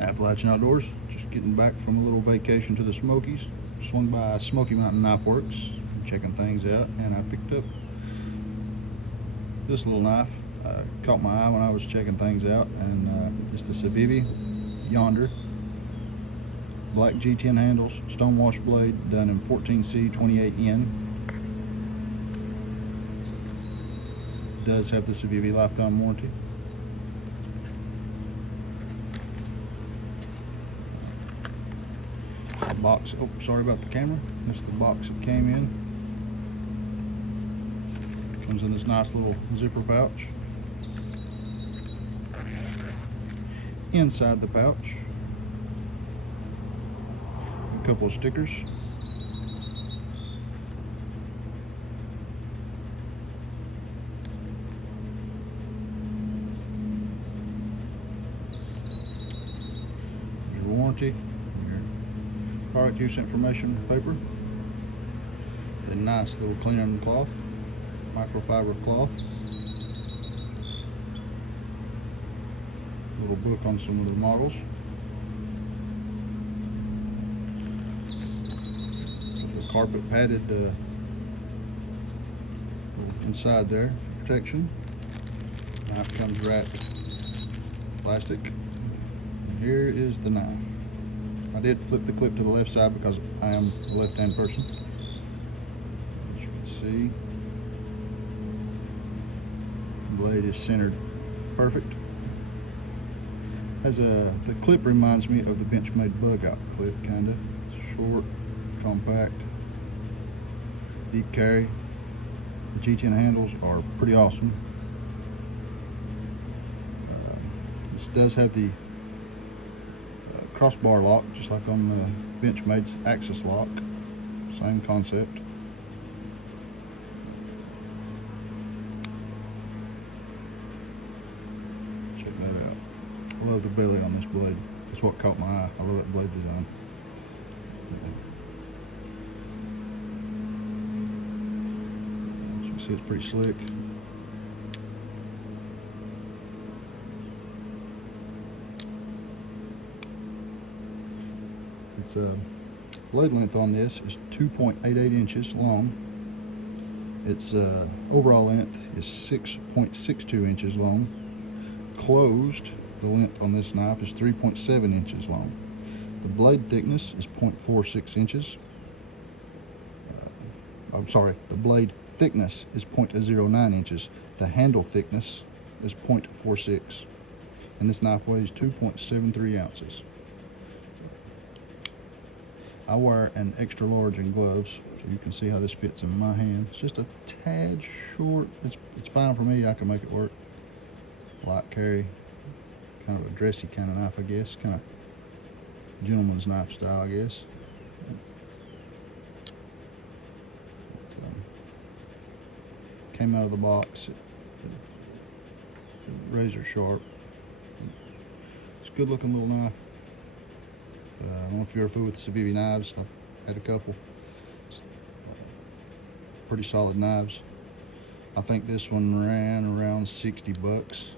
Appalachian Outdoors, just getting back from a little vacation to the Smokies. Swung by Smoky Mountain Knife Works, checking things out, and I picked up this little knife. Caught my eye when I was checking things out, and it's the Civivi Yonder. Black G10 handles, stonewash blade, done in 14C 28N. Does have the Civivi lifetime warranty. Box, oh, sorry about the camera. This is the box it came in. Comes in this nice little zipper pouch. Inside the pouch, a couple of stickers. There's your warranty. Product use information paper, the nice little cleaning cloth, microfiber cloth, little book on some of the models, got the carpet padded inside there for protection. Knife comes wrapped plastic, and here is the knife. I did flip the clip to the left side because I am a left-hand person. As you can see, the blade is centered perfect. The clip reminds me of the Benchmade bug-out clip, kinda. It's short, compact, deep carry. The G10 handles are pretty awesome. This does have the crossbar lock, just like on the Benchmade's Axis lock. Same concept. Check that out. I love the belly on this blade. That's what caught my eye. I love that blade design. As you can see, it's pretty slick. Its blade length on this is 2.88 inches long. Its overall length is 6.62 inches long. Closed, the length on this knife is 3.7 inches long. The blade thickness is 0.46 inches. The blade thickness is 0.09 inches. The handle thickness is 0.46. And this knife weighs 2.73 ounces. I wear an extra large in gloves, so you can see how this fits in my hand. It's just a tad short. It's fine for me. I can make it work. Light carry, kind of a dressy kind of knife, I guess. Kind of gentleman's knife style, I guess. Came out of the box. Razor sharp. It's a good looking little knife. I don't know if you're a fool with Civivi knives. I've had a couple. Pretty solid knives. I think this one ran around 60 bucks.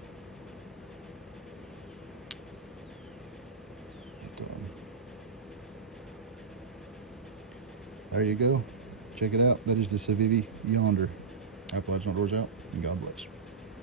There you go. Check it out. That is the Civivi Yonder. Appalachian Outdoors out, and God bless.